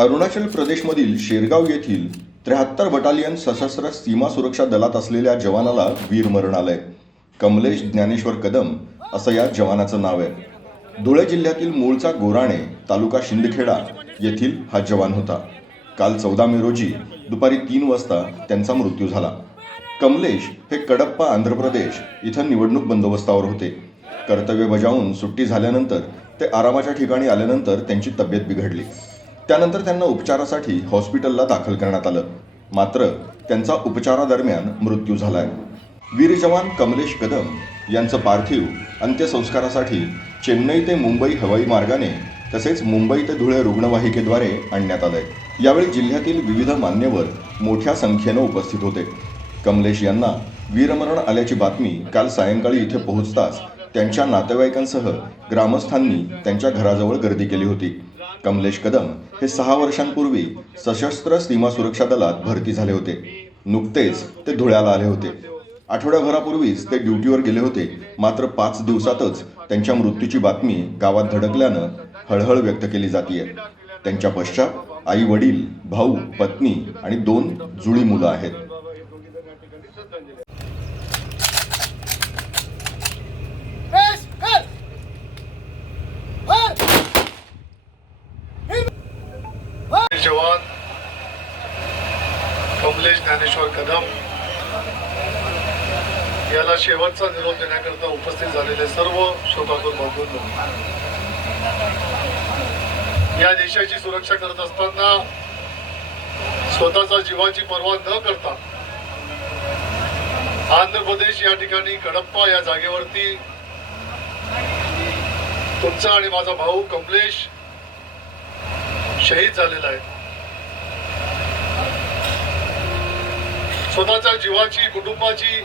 अरुणाचल प्रदेशमधील शेरगाव येथील त्र्याहत्तर बटालियन सशस्त्र सीमा सुरक्षा दलात असलेल्या जवानाला वीरमरण आलंय कमलेश ज्ञानेश्वर कदम असं या जवानाचं नाव आहे. धुळे जिल्ह्यातील मूळचा गोराणे तालुका शिंदखेडा येथील हा जवान होता. काल चौदा मे रोजी दुपारी तीन वाजता त्यांचा मृत्यू झाला. कमलेश हे कडप्पा आंध्र प्रदेश इथं निवडणूक बंदोबस्तावर होते. कर्तव्य बजावून सुट्टी झाल्यानंतर ते आरामाच्या ठिकाणी आल्यानंतर त्यांची तब्येत बिघडली. त्यानंतर त्यांना उपचारासाठी हॉस्पिटलला दाखल करण्यात आलं. मात्र त्यांचा उपचारादरम्यान मृत्यू झालाय. वीर जवान कमलेश कदम यांचं पार्थिव अंत्यसंस्कारासाठी चेन्नई ते मुंबई हवाई मार्गाने तसेच मुंबई ते धुळे रुग्णवाहिकेद्वारे आणण्यात आलंय. यावेळी जिल्ह्यातील विविध मान्यवर मोठ्या संख्येनं उपस्थित होते. कमलेश यांना वीरमरण आल्याची बातमी काल सायंकाळी इथे पोहोचताच त्यांच्या नातेवाईकांसह ग्रामस्थांनी त्यांच्या घराजवळ गर्दी केली होती. कमलेश कदम हे सहा वर्षांपूर्वी सशस्त्र सीमा सुरक्षा दलात भरती झाले होते. नुकतेच ते धुळ्याला आले होते. आठवड्याभरापूर्वीच ते ड्युटीवर गेले होते. मात्र पाच दिवसातच त्यांच्या मृत्यूची बातमी गावात धडकल्यानं हळहळ व्यक्त केली जातीये. त्यांच्या पश्चात आई वडील भाऊ पत्नी आणि दोन जुळी मुलं आहेत. कमलेश ज्ञानेश्वर कदम याला शेवटचा निरोप देण्याकरता उपस्थित झालेले सर्व शोभागुण बघून या देशाची सुरक्षा करत असताना स्वतःचा जीवाची पर्वा न करता आंध्र प्रदेश या ठिकाणी कडप्पा या जागेवरती तुमचा आणि माझा भाऊ कमलेश शहीद झालेला आहे. स्वतःच्या जीवाची कुटुंबाची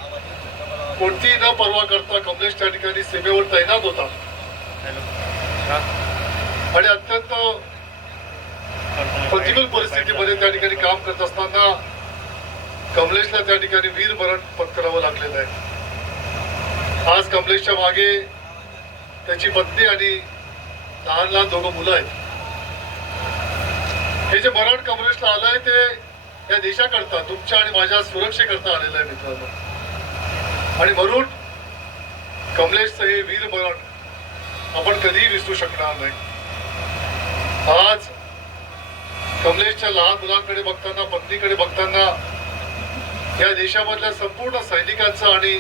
कोणतीही न पर्वा करता कमलेश त्या ठिकाणी सीमेवर तैनात होता. आणि अत्यंत प्रतिकूल परिस्थितीमध्ये त्या ठिकाणी काम करत असताना कमलेशला त्या ठिकाणी वीर मरण पत्करावं लागलेलं आहे. आज कमलेशच्या मागे त्याची पत्नी आणि लहान लहान दोघं मुलं आहेत. हे जे मरण कमलेशला या देशाकरता तुमच्या आणि माझ्या सुरक्षेकरता आलेलं आहे मित्रांनो. आणि म्हणून कमलेशचं हे वीर मरण आपण कधीही विसरू शकणार नाही. आज कमलेशच्या लहान मुलांकडे बघताना पत्नीकडे बघताना या देशामधल्या संपूर्ण सैनिकांचं आणि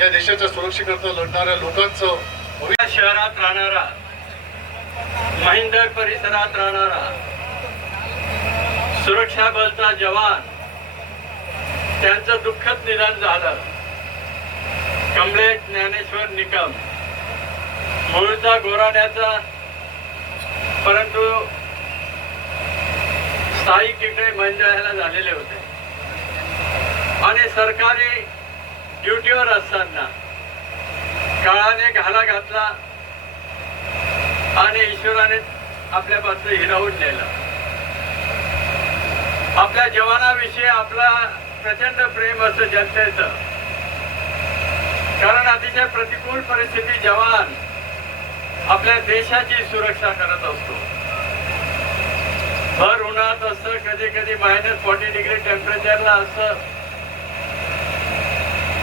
या देशाच्या सुरक्षेकरता लढणाऱ्या लोकांचं शहरात राहणारा महिंदर परिसरात राहणारा सुरक्षा बलचा जवान. त्यांचं दुःखद निधन झालं. कमलेश ज्ञानेश्वर निकम. मूळचा गोराड्याचा परंतु स्थायिक इकडे मंजायला झालेले होते. आणि सरकारी ड्युटीवर असताना काळाने घाला घातला आणि ईश्वराने आपल्यापासून हिरावून नेलं. आपल्या जवानाविषयी आपला प्रचंड प्रेम असतं जनतेचं कारण अतिशय प्रतिकूल परिस्थिती जवान आपल्या देशाची सुरक्षा करत असतो. भर उन्हात असतं कधी कधी मायनस फोर्टी डिग्री टेम्परेचरला असतं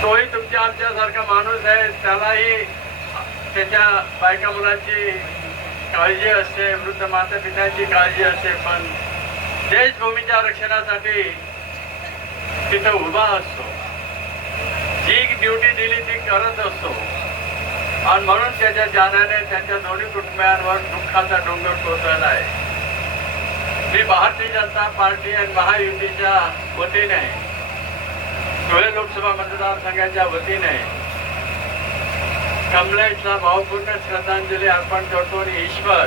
तोही तुमच्या आमच्यासारखा माणूस आहे त्यालाही त्याच्या बायका मुलांची काळजी असते वृद्ध माता पित्यांची काळजी असते पण देशभूमीच्या रक्षणासाठी तिथं उभा असतो. जी ड्युटी दिली ती करत असतो. आणि म्हणून त्याच्या जाण्याने त्यांच्या दोन्ही कुटुंबियांवर दुःखाचा डोंगर कोसळला आहे. मी भारतीय जनता पार्टी आणि महायुतीच्या वतीने धुळे लोकसभा मतदारसंघाच्या वतीने कमलेशला भावपूर्ण श्रद्धांजली अर्पण करतो आणि ईश्वर